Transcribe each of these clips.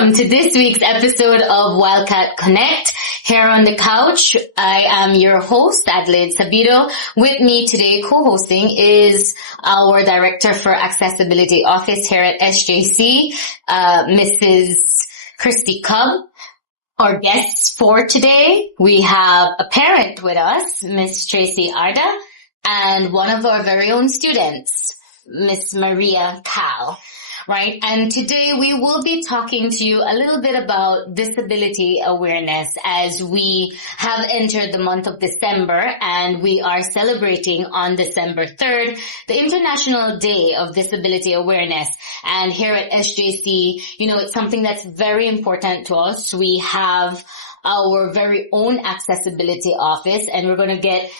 welcome to this week's episode of Wildcat Connect. Here on the couch, I am your host, Adelaide Sabido. With me today, co-hosting, is our Director for Accessibility Office here at SJC, Mrs. Christy Cobb. Our guests for today, we have a parent with us, Miss Tracy Arda, and one of our very own students, Miss Maria Cal. Right, and today we will be talking to you a little bit about disability awareness as we have entered the month of December and we are celebrating on December 3rd, the International Day of Disability Awareness. And here at SJC, it's something that's very important to us. We have our very own accessibility office, and we're going to get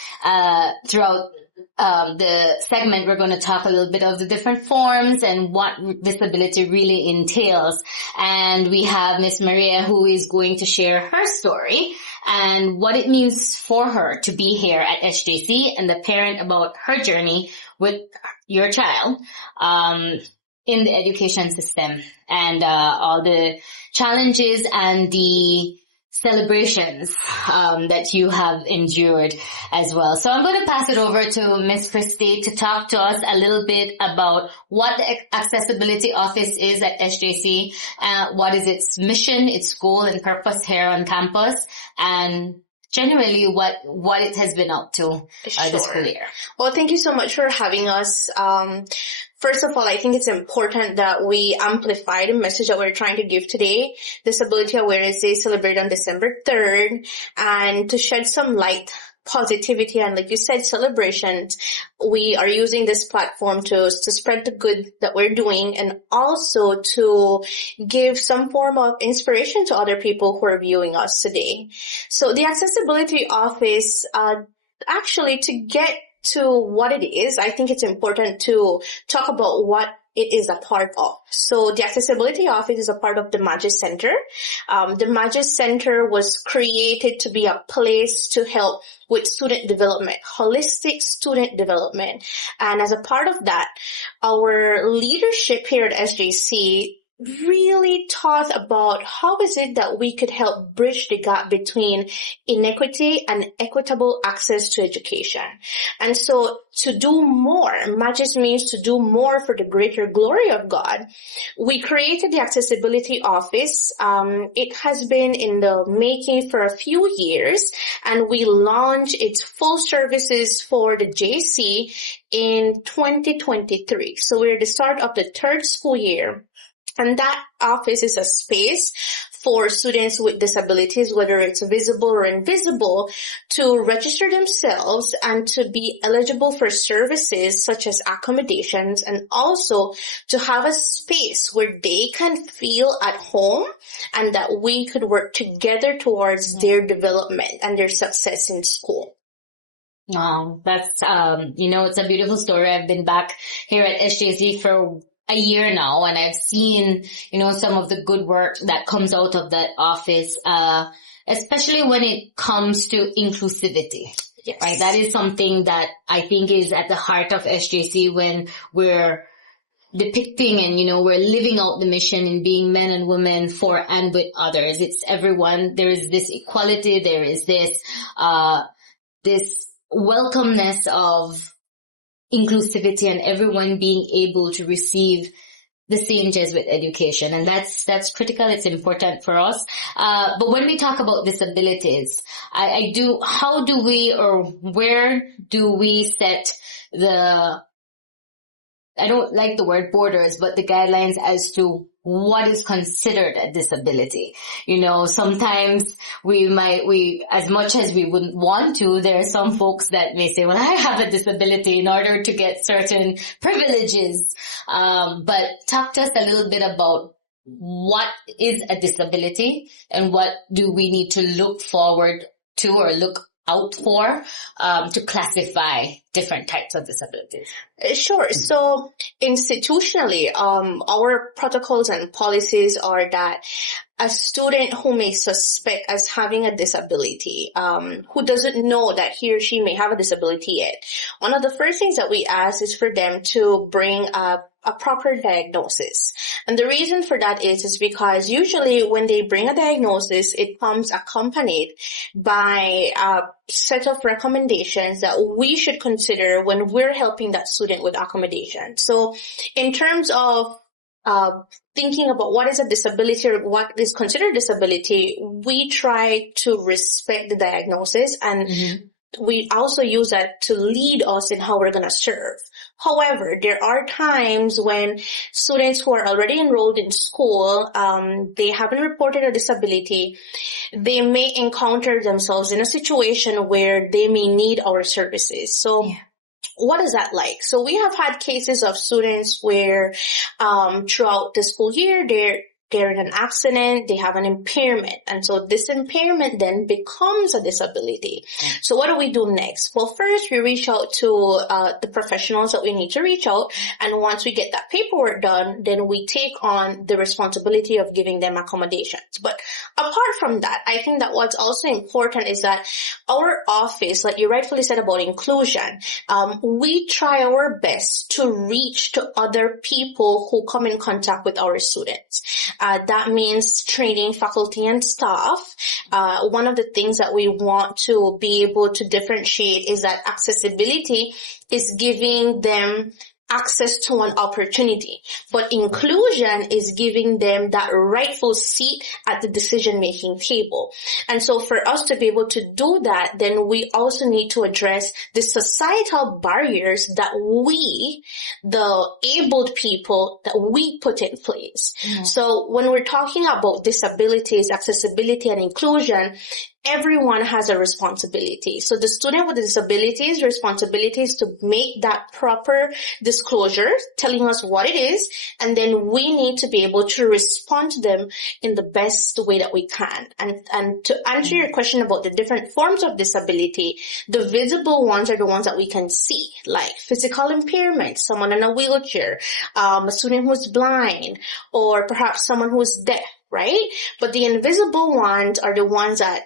throughout the segment, we're going to talk a little bit of the different forms and what disability really entails. And we have Miss Maria, who is going to share her story and what it means for her to be here at SJC, and the parent about her journey with your child in the education system, and all the challenges and the celebrations that you have endured as well. So I'm going to pass it over to Miss Christie to talk to us a little bit about what the Accessibility Office is at SJC, what is its mission, its goal and purpose here on campus, and generally what it has been up to this school year. Well, thank you so much for having us. First of all, I think it's important that we amplify the message that we're trying to give today. Disability Awareness Day celebrated on December 3rd, and to shed some light, positivity, and like you said, celebrations. We are using this platform to spread the good that we're doing, and also to give some form of inspiration to other people who are viewing us today. So the Accessibility Office, actually, to get to what it is, I think it's important to talk about what it is a part of. So the Accessibility Office is a part of the Magis Center. The Magis Center was created to be a place to help with student development, holistic student development. And as a part of that, our leadership here at SJC really thought about how is it that we could help bridge the gap between inequity and equitable access to education. And so to do more, Magis means to do more for the greater glory of God, we created the Accessibility Office. It has been in the making for a few years, and we launched its full services for the JC in 2023. So we're the start of the third school year. And that office is a space for students with disabilities, whether it's visible or invisible, to register themselves and to be eligible for services such as accommodations, and also to have a space where they can feel at home and that we could work together towards their development and their success in school. Wow, that's, it's a beautiful story. I've been back here at SJC for a year now, and I've seen, some of the good work that comes out of that office, especially when it comes to inclusivity. Yes. Right? That is something that I think is at the heart of SJC when we're depicting and, we're living out the mission in being men and women for and with others. It's everyone. There is this equality. There is this welcomeness of inclusivity and everyone being able to receive the same Jesuit education. And that's critical. It's important for us. But when we talk about disabilities, how do we, or where do we set I don't like the word borders, but the guidelines as to what is considered a disability. Sometimes we, as much as we wouldn't want to, there are some folks that may say, well, I have a disability in order to get certain privileges. But talk to us a little bit about what is a disability and what do we need to look forward to or look out for to classify different types of disabilities? Sure. So institutionally, our protocols and policies are that a student who may suspect as having a disability, who doesn't know that he or she may have a disability yet, one of the first things that we ask is for them to bring a a proper diagnosis. And the reason for that is because usually when they bring a diagnosis, it comes accompanied by a set of recommendations that we should consider when we're helping that student with accommodation. So in terms of thinking about what is a disability or what is considered disability, we try to respect the diagnosis, and we also use that to lead us in how we're going to serve. However, there are times when students who are already enrolled in school, they haven't reported a disability. They may encounter themselves in a situation where they may need our services. So what is that like? So we have had cases of students where throughout the school year, they're in an accident, they have an impairment. And so this impairment then becomes a disability. So what do we do next? Well, first we reach out to the professionals that we need to reach out. And once we get that paperwork done, then we take on the responsibility of giving them accommodations. But apart from that, I think that what's also important is that our office, like you rightfully said about inclusion, we try our best to reach to other people who come in contact with our students. That means training faculty and staff. One of the things that we want to be able to differentiate is that accessibility is giving them access to an opportunity, but inclusion is giving them that rightful seat at the decision-making table. And so for us to be able to do that, then we also need to address the societal barriers that we, the abled people, that we put in place. So when we're talking about disabilities, accessibility, and inclusion, everyone has a responsibility. So the student with the disabilities' responsibility is to make that proper disclosure, telling us what it is, and then we need to be able to respond to them in the best way that we can. And to answer your question about the different forms of disability, the visible ones are the ones that we can see, like physical impairment, someone in a wheelchair, a student who's blind, or perhaps someone who's deaf, right? But the invisible ones are the ones that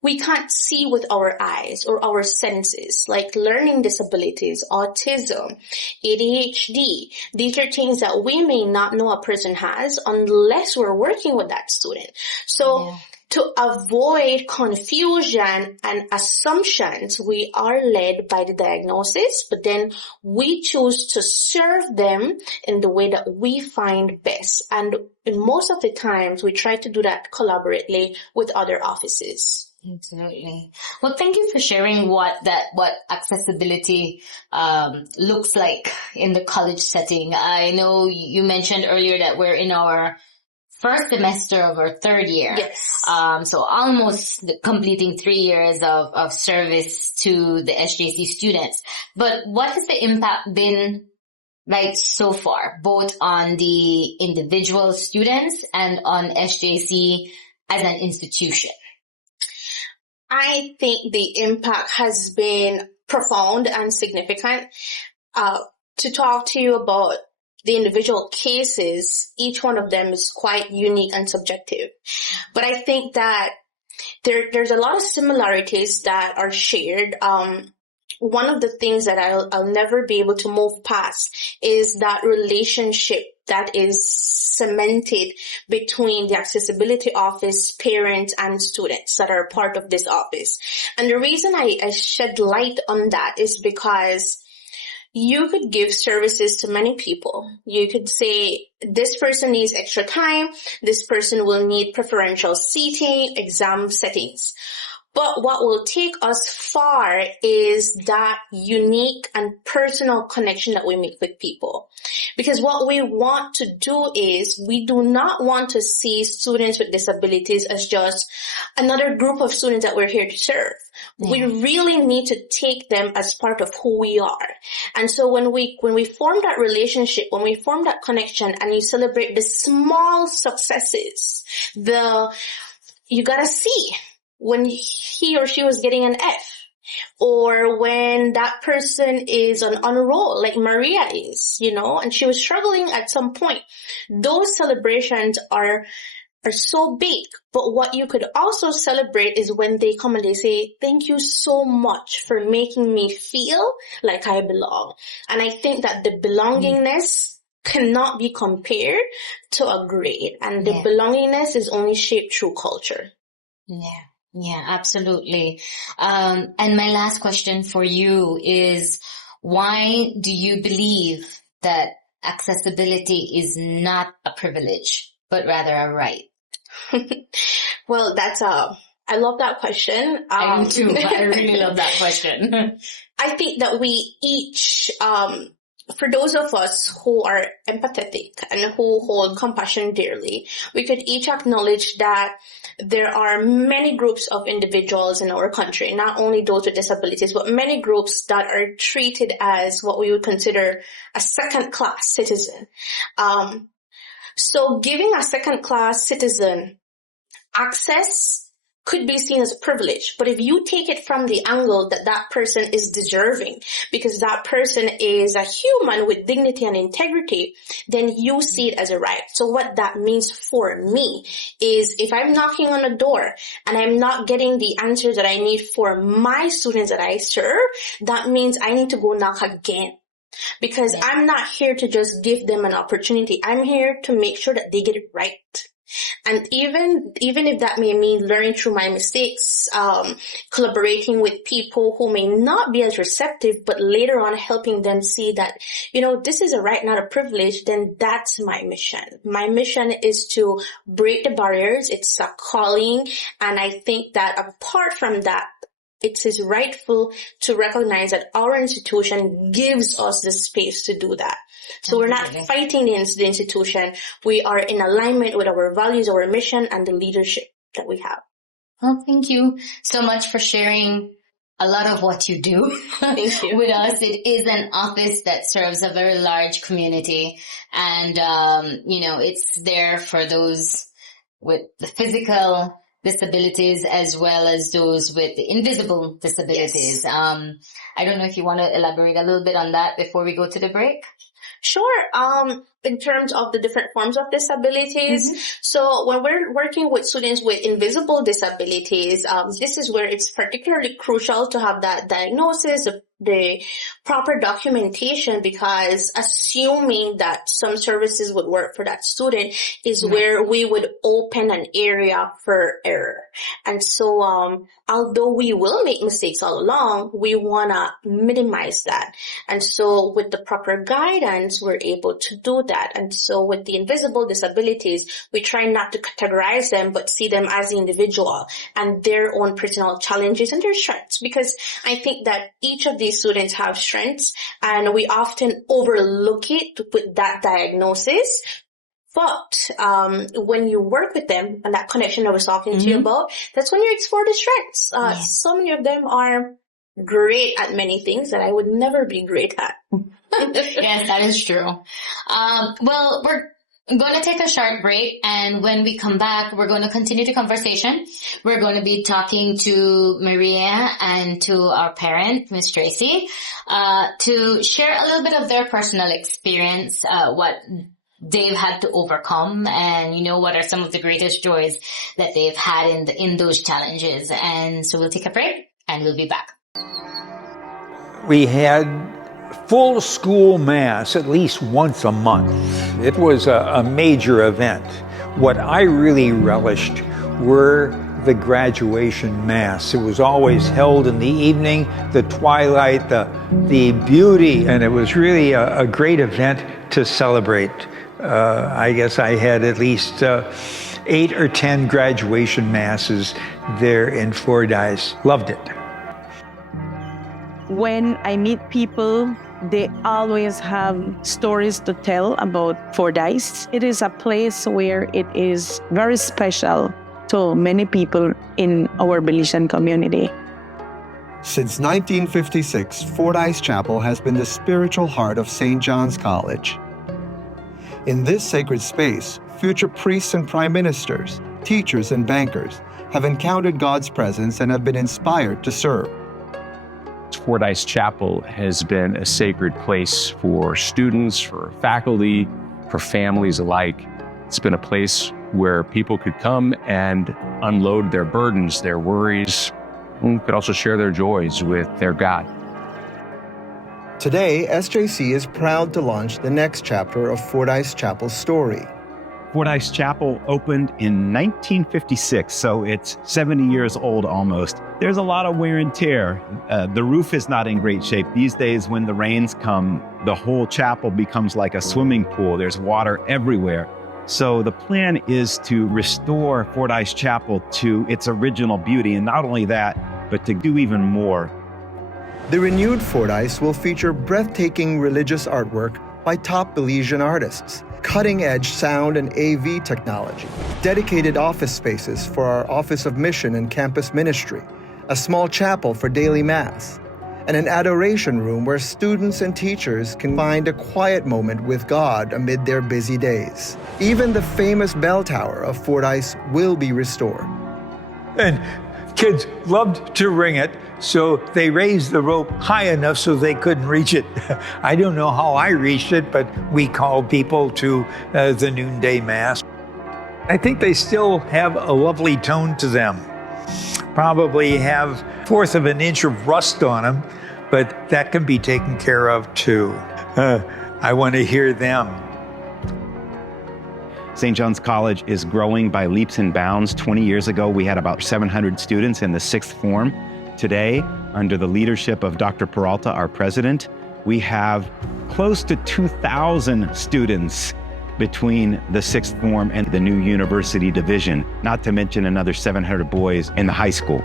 we can't see with our eyes or our senses, like learning disabilities, autism, ADHD. These are things that we may not know a person has unless we're working with that student. So to avoid confusion and assumptions, we are led by the diagnosis, but then we choose to serve them in the way that we find best. And in most of the times, we try to do that collaboratively with other offices. Absolutely. Well, thank you for sharing what accessibility looks like in the college setting. I know you mentioned earlier that we're in our first semester of our third year. Yes. So almost completing 3 years of service to the SJC students. But what has the impact been like so far, both on the individual students and on SJC as an institution? I think the impact has been profound and significant. To talk to you about the individual cases, each one of them is quite unique and subjective. But I think that there's a lot of similarities that are shared. One of the things that I'll never be able to move past is that relationship that is cemented between the accessibility office, parents, and students that are part of this office. And the reason I shed light on that is because you could give services to many people. You could say, this person needs extra time, this person will need preferential seating, exam settings. But what will take us far is that unique and personal connection that we make with people. Because what we want to do is we do not want to see students with disabilities as just another group of students that we're here to serve. We really need to take them as part of who we are. And so when we form that relationship, when we form that connection and you celebrate the small successes, you gotta see when he or she was getting an F, or when that person is on a roll, like Maria is, and she was struggling at some point. Those celebrations are so big. But what you could also celebrate is when they come and they say, thank you so much for making me feel like I belong. And I think that the belongingness cannot be compared to a grade, and the belongingness is only shaped through culture. Yeah, absolutely. And my last question for you is, why do you believe that accessibility is not a privilege, but rather a right? Well, I love that question. I do too. I really love that question. I think that we each, for those of us who are empathetic and who hold compassion dearly, we could each acknowledge that there are many groups of individuals in our country, not only those with disabilities, but many groups that are treated as what we would consider a second-class citizen. So giving a second-class citizen access could be seen as a privilege. But if you take it from the angle that that person is deserving, because that person is a human with dignity and integrity, then you see it as a right. So what that means for me is, if I'm knocking on a door and I'm not getting the answers that I need for my students that I serve, that means I need to go knock again. Because I'm not here to just give them an opportunity. I'm here to make sure that they get it right. And even if that may mean learning through my mistakes, collaborating with people who may not be as receptive, but later on helping them see that, this is a right, not a privilege, then that's my mission. My mission is to break the barriers. It's a calling. And I think that apart from that, it is rightful to recognize that our institution gives us the space to do that. So we're not fighting the institution. We are in alignment with our values, our mission, and the leadership that we have. Well, thank you so much for sharing a lot of what you do Thank you. with us. It is an office that serves a very large community, and, it's there for those with the physical disabilities as well as those with the invisible disabilities. Yes. I don't know if you want to elaborate a little bit on that before we go to the break. Sure. In terms of the different forms of disabilities. So when we're working with students with invisible disabilities, this is where it's particularly crucial to have that diagnosis, the proper documentation, because assuming that some services would work for that student is where we would open an area for error. And so, although we will make mistakes all along, we want to minimize that. And so with the proper guidance, we're able to do that. And so with the invisible disabilities, we try not to categorize them, but see them as the individual and their own personal challenges and their strengths. Because I think that each of these students have strengths, and we often overlook it with that diagnosis. But when you work with them and that connection I was talking to you about, that's when you explore the strengths. So many of them are great at many things that I would never be great at. Yes, that is true. Well, we're going to take a short break, and when we come back, we're going to continue the conversation. We're going to be talking to Maria and to our parent, Miss Tracy, to share a little bit of their personal experience, what they've had to overcome, and what are some of the greatest joys that they've had in those challenges. And so we'll take a break and we'll be back. We had full school mass at least once a month. It was a major event. What I really relished were the graduation mass. It was always held in the evening, the twilight, the beauty, and it was really a great event to celebrate. I guess I had at least 8 or 10 graduation masses there in Fordyce. Loved it. When I meet people, they always have stories to tell about Fordyce. It is a place where it is very special to many people in our Belizean community. Since 1956, Fordyce Chapel has been the spiritual heart of St. John's College. In this sacred space, future priests and prime ministers, teachers and bankers have encountered God's presence and have been inspired to serve. Fordyce Chapel has been a sacred place for students, for faculty, for families alike. It's been a place where people could come and unload their burdens, their worries, and could also share their joys with their God. Today, SJC is proud to launch the next chapter of Fordyce Chapel's story. Fordyce Chapel opened in 1956, so it's 70 years old almost. There's a lot of wear and tear. The roof is not in great shape. These days, when the rains come, the whole chapel becomes like a swimming pool. There's water everywhere. So the plan is to restore Fordyce Chapel to its original beauty, and not only that, but to do even more. The renewed Fordyce will feature breathtaking religious artwork by top Belizean artists, cutting-edge sound and AV technology, dedicated office spaces for our Office of Mission and Campus Ministry, a small chapel for daily mass, and an adoration room where students and teachers can find a quiet moment with God amid their busy days. Even the famous bell tower of Fordyce will be restored. And kids loved to ring it, so they raised the rope high enough so they couldn't reach it. I don't know how I reached it, but we called people to the noonday mass. I think they still have a lovely tone to them. Probably have 1/4 of an inch of rust on them, but that can be taken care of too. I want to hear them. St. John's College is growing by leaps and bounds. 20 years ago, we had about 700 students in the 6th form. Today, under the leadership of Dr. Peralta, our president, we have close to 2,000 students between the 6th form and the new university division, not to mention another 700 boys in the high school.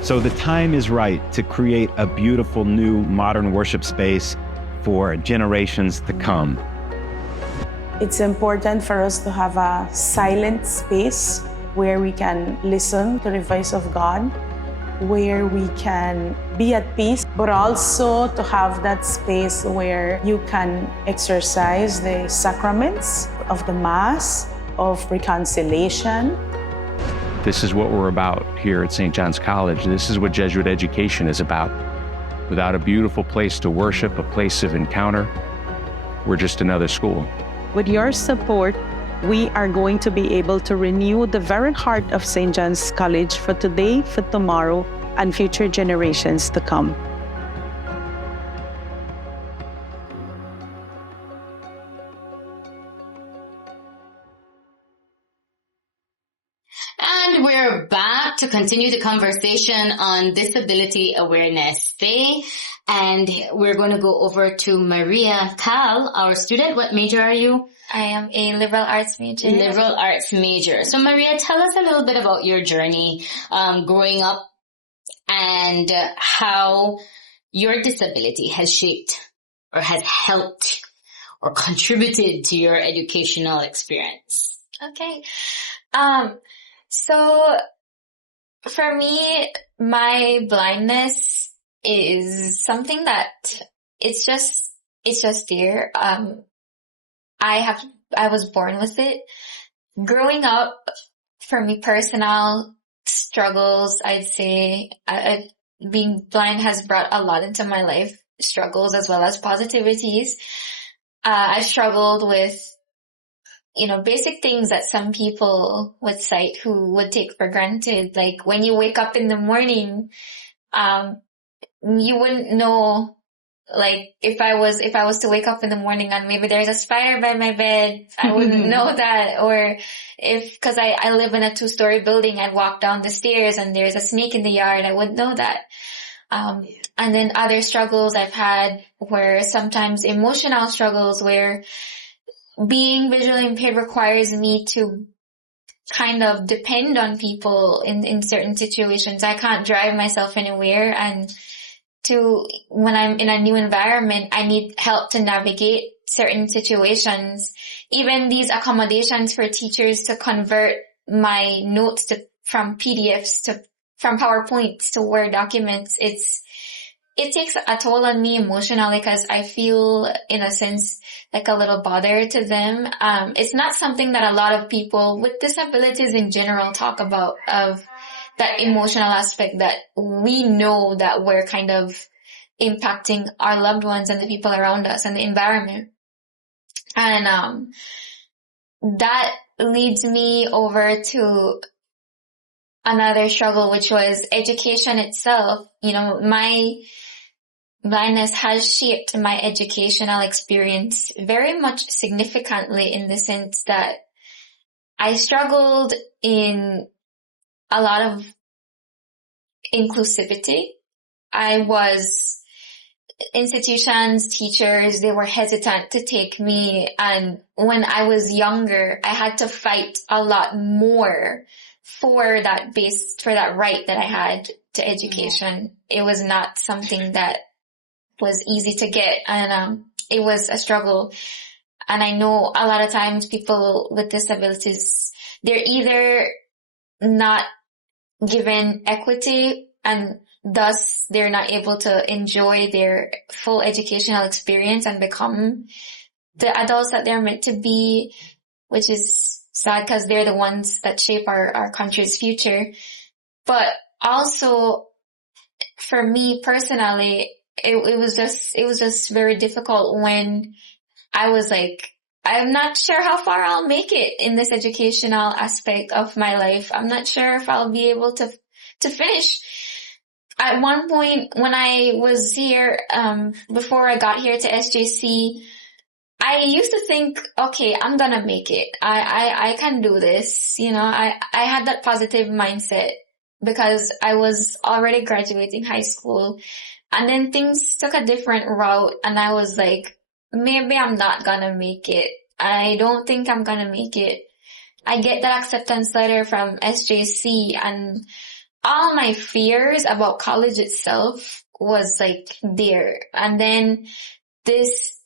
So the time is right to create a beautiful new modern worship space for generations to come. It's important for us to have a silent space where we can listen to the voice of God, where we can be at peace, but also to have that space where you can exercise the sacraments of the Mass, of reconciliation. This is what we're about here at St. John's College. This is what Jesuit education is about. Without a beautiful place to worship, a place of encounter, we're just another school. With your support, we are going to be able to renew the very heart of St. John's College for today, for tomorrow, and future generations to come. And we're back to continue the conversation on Disability Awareness Day. And we're going to go over to Maria Cal, our student. What major are you? I am a liberal arts major. Liberal arts major. So Maria, tell us a little bit about your journey growing up and how your disability has shaped or has helped or contributed to your educational experience. Okay. So for me, my blindness is something that it's just there. I was born with it. Growing up, for me, personal struggles, I'd say, being blind has brought a lot into my life, struggles as well as positivities. I struggled with, basic things that some people with sight who would take for granted. Like when you wake up in the morning, you wouldn't know, like if I was to wake up in the morning and maybe there's a spider by my bed, I wouldn't know that. Or cause I live in a 2-story building, I'd walk down the stairs and there's a snake in the yard, I wouldn't know that. And then other struggles I've had were sometimes emotional struggles where being visually impaired requires me to kind of depend on people in certain situations. I can't drive myself anywhere, and when I'm in a new environment, I need help to navigate certain situations. Even these accommodations for teachers to convert my notes from PDFs from PowerPoints to Word documents, it takes a toll on me emotionally because I feel, in a sense, like a little bother to them. It's not something that a lot of people with disabilities in general talk about, of that emotional aspect that we know that we're kind of impacting our loved ones and the people around us and the environment. And that leads me over to another struggle, which was education itself. blindness has shaped my educational experience very much significantly, in the sense that I struggled in a lot of inclusivity. Institutions, teachers, they were hesitant to take me. And when I was younger, I had to fight a lot more for that right that I had to education. It was not something that was easy to get, and it was a struggle. And I know a lot of times people with disabilities, they're either not given equity, and thus they're not able to enjoy their full educational experience and become the adults that they're meant to be, which is sad because they're the ones that shape our country's future. But also, for me personally, it was just very difficult when I was like, I'm not sure how far I'll make it in this educational aspect of my life. I'm not sure if I'll be able to finish. At one point when I was here, before I got here to SJC, I used to think, okay, I'm gonna make it. I can do this. I had that positive mindset because I was already graduating high school, and then things took a different route, and I was like, maybe I'm not gonna make it. I don't think I'm gonna make it. I get that acceptance letter from SJC, and all my fears about college itself was like there. And then this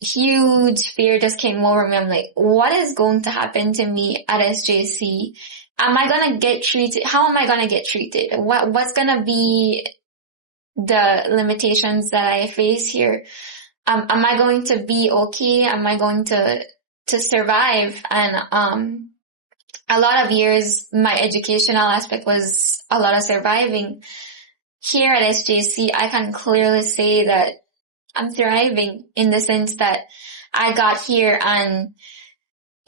huge fear just came over me. I'm like, what is going to happen to me at SJC? Am I gonna get treated? How am I gonna get treated? What's gonna be the limitations that I face here? Am I going to be okay? Am I going to survive? And a lot of years, my educational aspect was a lot of surviving. Here at SJC, I can clearly say that I'm thriving, in the sense that I got here, and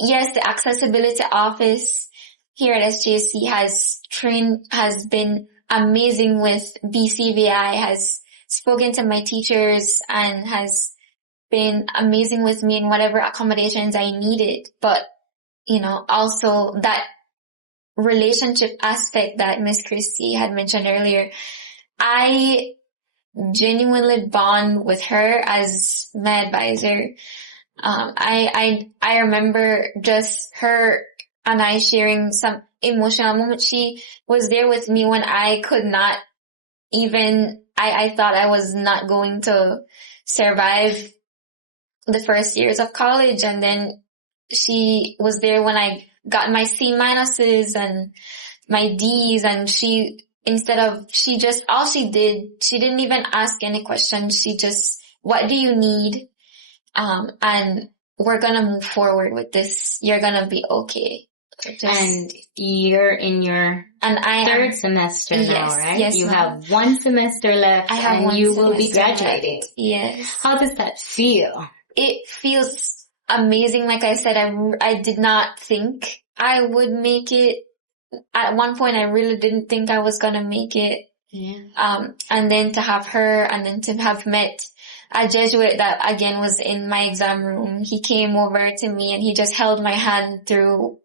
yes, the accessibility office here at SJC has been amazing with BCVI, has spoken to my teachers, and has been amazing with me in whatever accommodations I needed. But, also that relationship aspect that Miss Christie had mentioned earlier, I genuinely bond with her as my advisor. I remember just her and I sharing some emotional moments. She was there with me when I could not even, I thought I was not going to survive the first years of college, and then she was there when I got my C minuses and my D's, and she didn't even ask any questions. She just, what do you need? And we're gonna move forward with this. You're gonna be okay. And you're in your third semester now, right? Yes, you have one semester left, and you will be graduating. Yes. How does that feel? It feels amazing. Like I said, I did not think I would make it. At one point, I really didn't think I was gonna make it. Yeah. And then to have her, and then to have met a Jesuit that again was in my exam room. He came over to me and he just held my hand through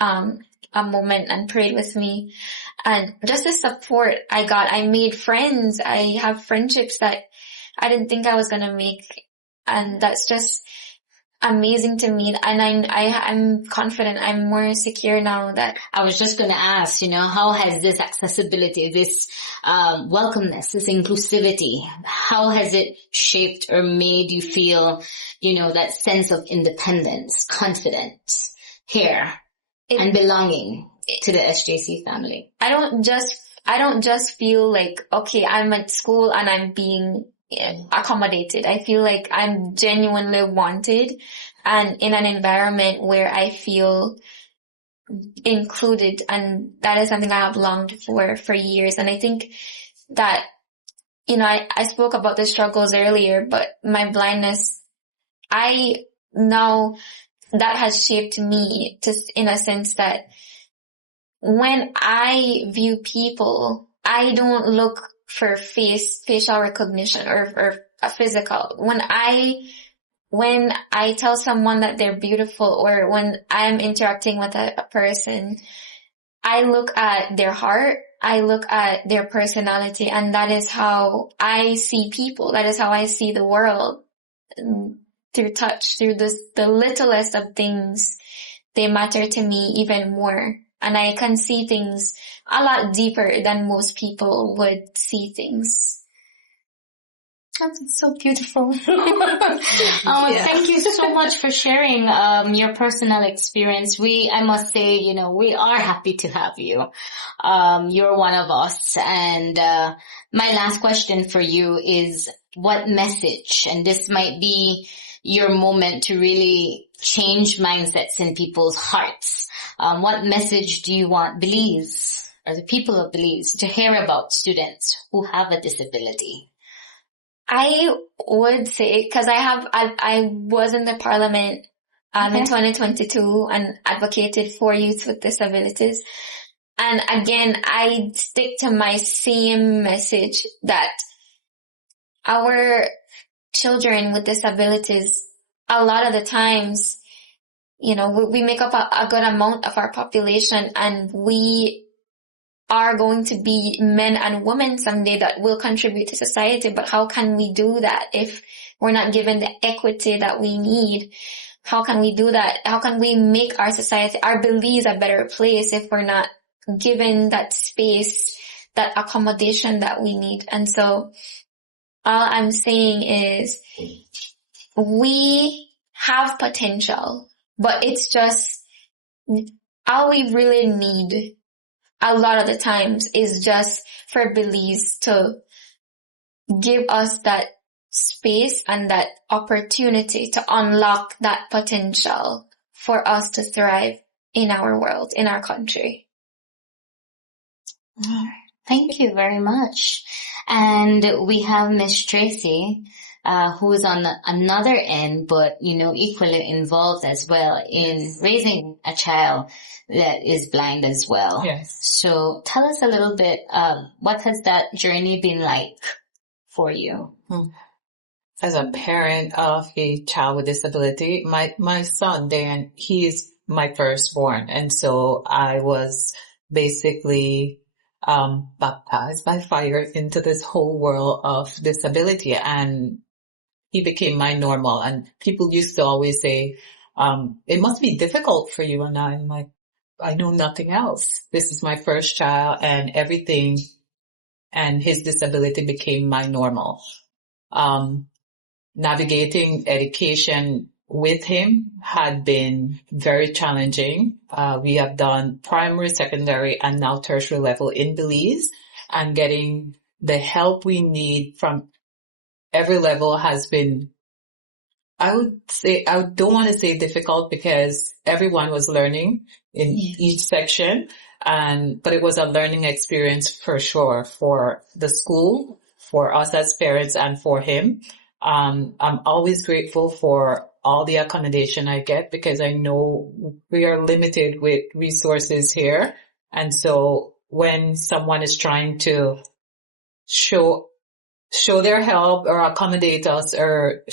a moment and prayed with me. And just the support I got, I made friends. I have friendships that I didn't think I was gonna make, and that's just amazing to me. And I'm confident. I'm more secure now that. I was just going to ask, how has this accessibility, this welcomeness, this inclusivity, how has it shaped or made you feel, that sense of independence, confidence here, and belonging to the SJC family? I don't just feel like, okay, I'm at school and I'm being accommodated. I feel like I'm genuinely wanted, and in an environment where I feel included, and that is something I have longed for years. And I think that, I spoke about the struggles earlier, but my blindness, I know that has shaped me in a sense that when I view people, I don't look for facial recognition or a physical. When I tell someone that they're beautiful, or when I'm interacting with a person, I look at their heart, I look at their personality, and that is how I see people. That is how I see the world. Through touch, through the littlest of things, they matter to me even more. And I can see things a lot deeper than most people would see things. That's so beautiful. Thank you so much for sharing your personal experience. I must say, we are happy to have you. You're one of us. And my last question for you is, what message, and this might be your moment to really change mindsets in people's hearts, what message do you want Belize, or the people of Belize, to hear about students who have a disability? I would say, because I was in the parliament in 2022 and advocated for youth with disabilities. And again, I stick to my same message that our children with disabilities, a lot of the times, we make up a good amount of our population, and we are going to be men and women someday that will contribute to society. But how can we do that if we're not given the equity that we need? How can we do that? How can we make our society, our Belize, a better place if we're not given that space, that accommodation that we need? And so all I'm saying is we have potential, but it's just all we really need a lot of the times is just for Belize to give us that space and that opportunity to unlock that potential for us to thrive in our world, in our country. Thank you very much. And we have Miss Tracy, who is on another end, but, equally involved as well in raising a child that is blind as well. Yes. So tell us a little bit, what has that journey been like for you? As a parent of a child with disability, my son, Dan, he is my firstborn. And so I was basically baptized by fire into this whole world of disability, and he became my normal. And people used to always say, it must be difficult for you. And I'm like, I know nothing else. This is my first child, and everything, and his disability became my normal. Navigating education with him had been very challenging. We have done primary, secondary, and now tertiary level in Belize, and getting the help we need from every level has been, I don't want to say difficult, because everyone was learning in each section, but it was a learning experience for sure, for the school, for us as parents, and for him. I'm always grateful for all the accommodation I get, because I know we are limited with resources here. And so when someone is trying to show their help or accommodate us or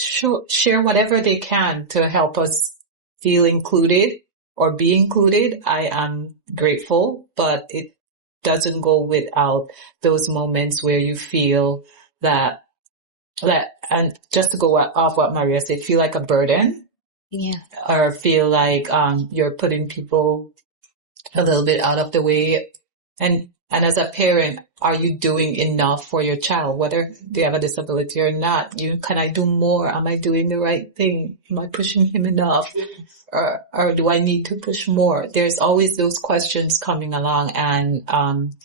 share whatever they can to help us feel included or be included, I am grateful, but it doesn't go without those moments where you feel that, and just to go off what Maria said, feel like a burden. Yeah. Or feel like, you're putting people a little bit out of the way. And as a parent, are you doing enough for your child, whether they have a disability or not? Can I do more? Am I doing the right thing? Am I pushing him enough? Or do I need to push more? There's always those questions coming along, and, I'm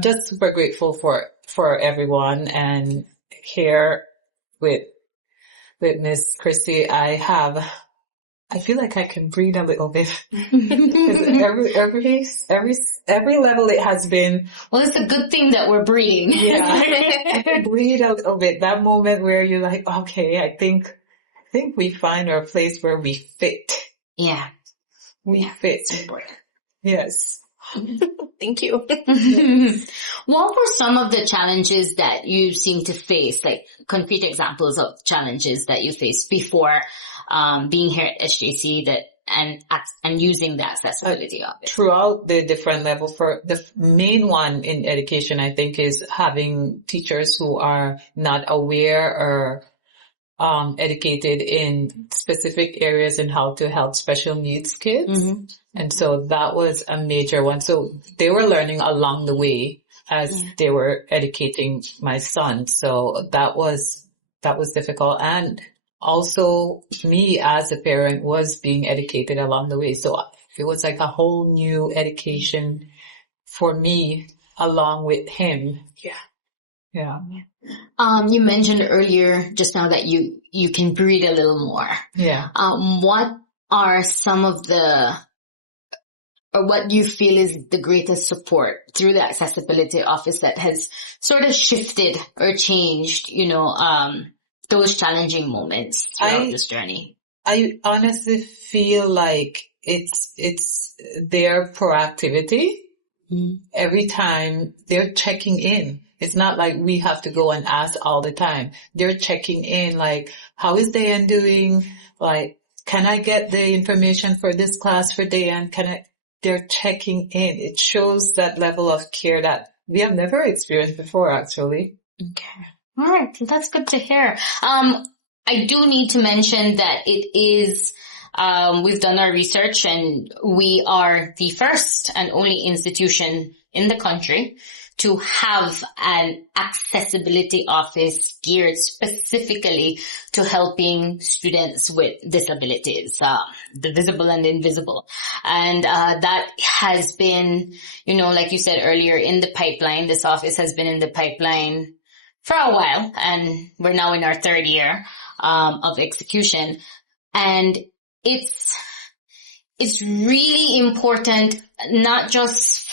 just super grateful for everyone. And here with Miss Christy, I feel like I can breathe a little bit. every level it has been. Well, it's a good thing that we're breathing. Yeah. I can breathe a little bit. That moment where you're like, okay, I think we find our place where we fit. Yeah. We fit. It's important. Yes. Thank you. What were some of the challenges that you seem to face, like concrete examples of challenges that you faced before being here at SJC and using the accessibility of it? Throughout the different levels, for the main one in education, I think, is having teachers who are not aware or educated in specific areas in how to help special needs kids. Mm-hmm. And so that was a major one. So they were learning along the way as they were educating my son. So that was difficult. And also me as a parent was being educated along the way. So it was like a whole new education for me along with him. Yeah. You mentioned earlier just now that you can breathe a little more. Yeah. What are some of or what do you feel is the greatest support through the accessibility office that has sort of shifted or changed, those challenging moments throughout this journey? I honestly feel like it's their proactivity. Every time they're checking in. It's not like we have to go and ask all the time. They're checking in, like, how is Dayan doing? Like, can I get the information for this class for Dayan? They're checking in. It shows that level of care that we have never experienced before, actually. Okay. All right. That's good to hear. I do need to mention that it is, we've done our research and we are the first and only institution in the country to have an accessibility office geared specifically to helping students with disabilities, the visible and the invisible. And that has been, like you said earlier, in the pipeline. This office has been in the pipeline for a while, and we're now in our third year of execution. And it's really important, not just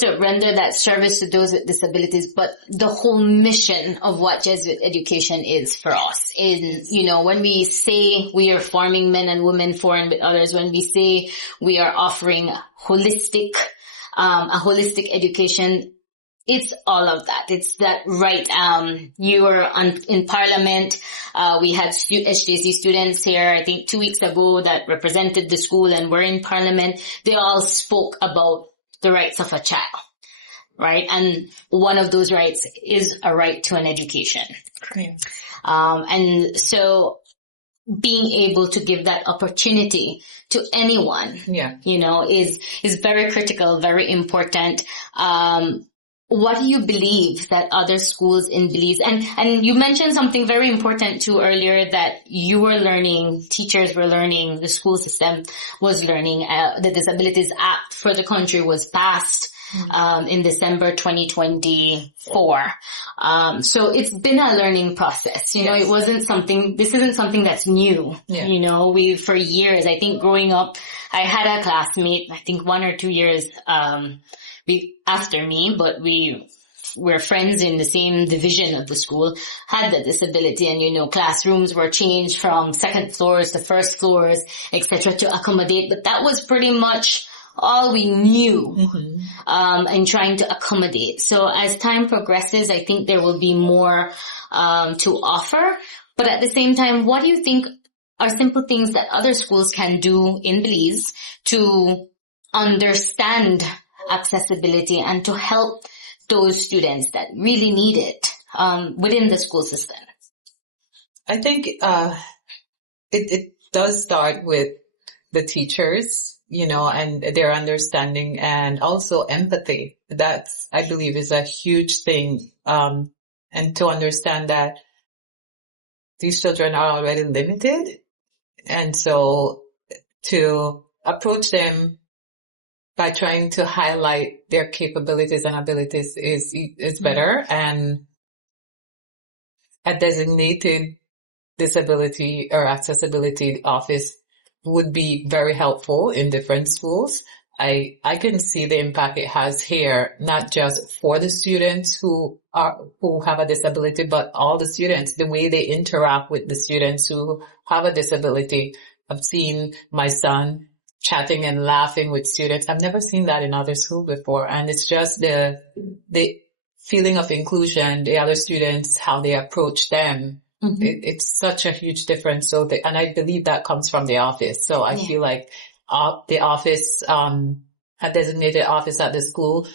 to render that service to those with disabilities, but the whole mission of what Jesuit education is for us. When we say we are forming men and women for and with others, when we say we are offering a holistic education, it's all of that. It's that, right? You were in Parliament. We had SJC students here, I think 2 weeks ago, that represented the school and were in Parliament. They all spoke about the rights of a child, right? And one of those rights is a right to an education. Correct. And so being able to give that opportunity to anyone, is very critical, very important. What do you believe that other schools in Belize, and you mentioned something very important too earlier, that you were learning, teachers were learning, the school system was learning, the Disabilities Act for the country was passed in December 2024. So it's been a learning process. This isn't something that's new. Yeah. For years, I think growing up, I had a classmate, I think 1 or 2 years, after me, but we were friends in the same division of the school, had the disability, and classrooms were changed from second floors to first floors, etc., to accommodate. But that was pretty much all we knew, and trying to accommodate. So as time progresses, I think there will be more to offer. But at the same time, what do you think are simple things that other schools can do in Belize to understand accessibility and to help those students that really need it within the school system? I think it does start with the teachers, and their understanding and also empathy. That's, I believe, is a huge thing. And to understand that these children are already limited. And so to approach them by trying to highlight their capabilities and abilities is better. And a designated disability or accessibility office would be very helpful in different schools. I can see the impact it has here, not just for the students who have a disability, but all the students, the way they interact with the students who have a disability. I've seen my son chatting and laughing with students. I've never seen that in other schools before. And it's just the feeling of inclusion, the other students, how they approach them. Mm-hmm. It's such a huge difference. So, and I believe that comes from the office. So I feel like the office, a designated office at the school,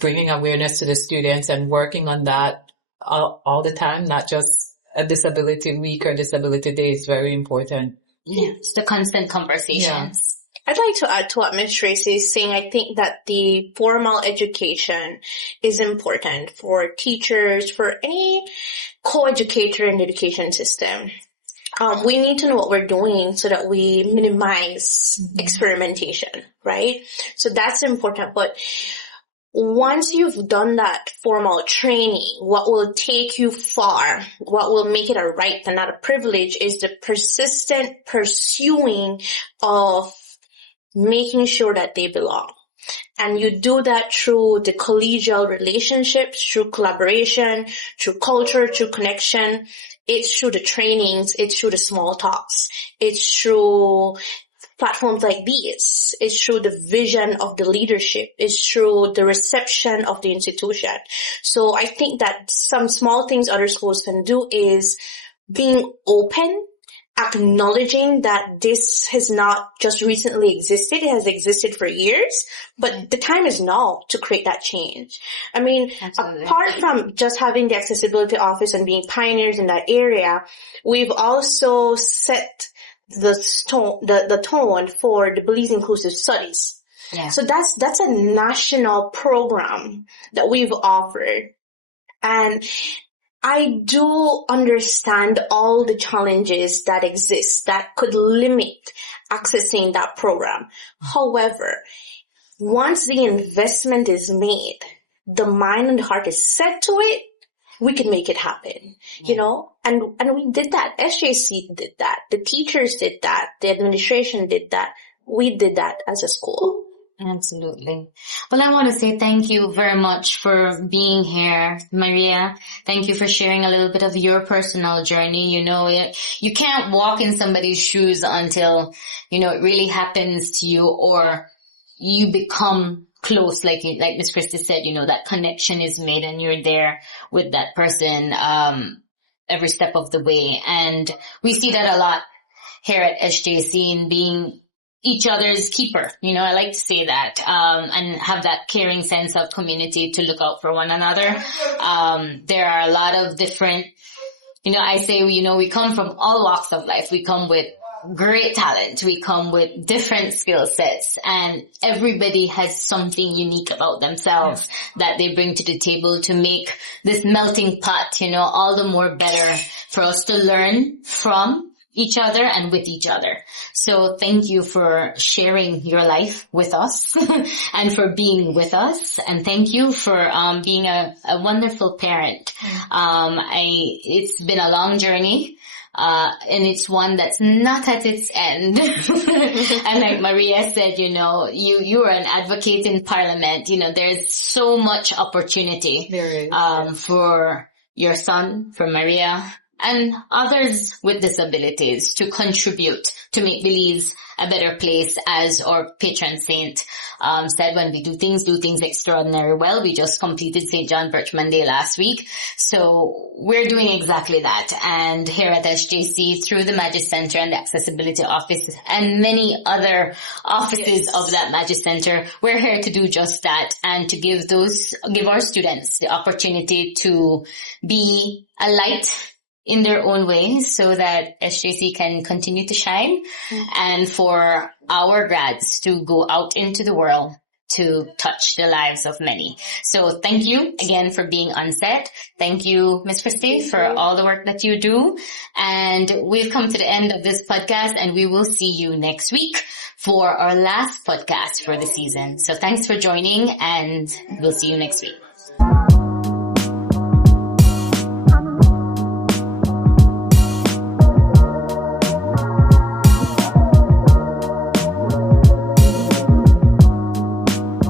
bringing awareness to the students and working on that all the time, not just a disability week or disability day, is very important. Yeah, it's the constant conversations. Yeah. I'd like to add to what Ms. Tracy is saying. I think that the formal education is important for teachers, for any co-educator in the education system. We need to know what we're doing so that we minimize experimentation, right? So that's important. But once you've done that formal training, what will take you far, what will make it a right and not a privilege, is the persistent pursuing of making sure that they belong. And you do that through the collegial relationships, through collaboration, through culture, through connection. It's through the trainings, it's through the small talks, it's through platforms like these, it's through the vision of the leadership, it's through the reception of the institution. So I think that some small things other schools can do is being open, acknowledging that this has not just recently existed, it has existed for years, but the time is now to create that change. I mean, absolutely. Apart from just having the accessibility office and being pioneers in that area, we've also set the tone for the Belize Inclusive Studies. Yeah. So that's a national program that we've offered. And I do understand all the challenges that exist that could limit accessing that program. However, once the investment is made, the mind and the heart is set to it, we can make it happen, and we did that. SJC did that. The teachers did that. The administration did that. We did that as a school. Absolutely. Well, I want to say thank you very much for being here, Maria. Thank you for sharing a little bit of your personal journey. You can't walk in somebody's shoes until, it really happens to you, or you become close, like Miss Christie said, that connection is made and you're there with that person, every step of the way. And we see that a lot here at SJC in being each other's keeper. I like to say that, and have that caring sense of community to look out for one another. There are a lot of different, I say, we come from all walks of life. We come with great talent. We come with different skill sets, and everybody has something unique about themselves that they bring to the table to make this melting pot, all the more better for us to learn from each other and with each other. So thank you for sharing your life with us and for being with us. And thank you for being a wonderful parent. It's been a long journey. And it's one that's not at its end. And like Maria said, you are an advocate in Parliament. There's so much opportunity for your son, for Maria, and others with disabilities to contribute to make Belize a better place, as our patron saint said, when we do things extraordinary well. We just completed St. John Birchman Day last week. So we're doing exactly that. And here at SJC, through the Magis Center and the Accessibility Office and many other offices of that Magis Center, we're here to do just that and to give our students the opportunity to be a light in their own way so that SJC can continue to shine, and for our grads to go out into the world to touch the lives of many. So thank you again for being on set. Thank you, Ms. Christie, for all the work that you do. And we've come to the end of this podcast, and we will see you next week for our last podcast for the season. So thanks for joining, and we'll see you next week.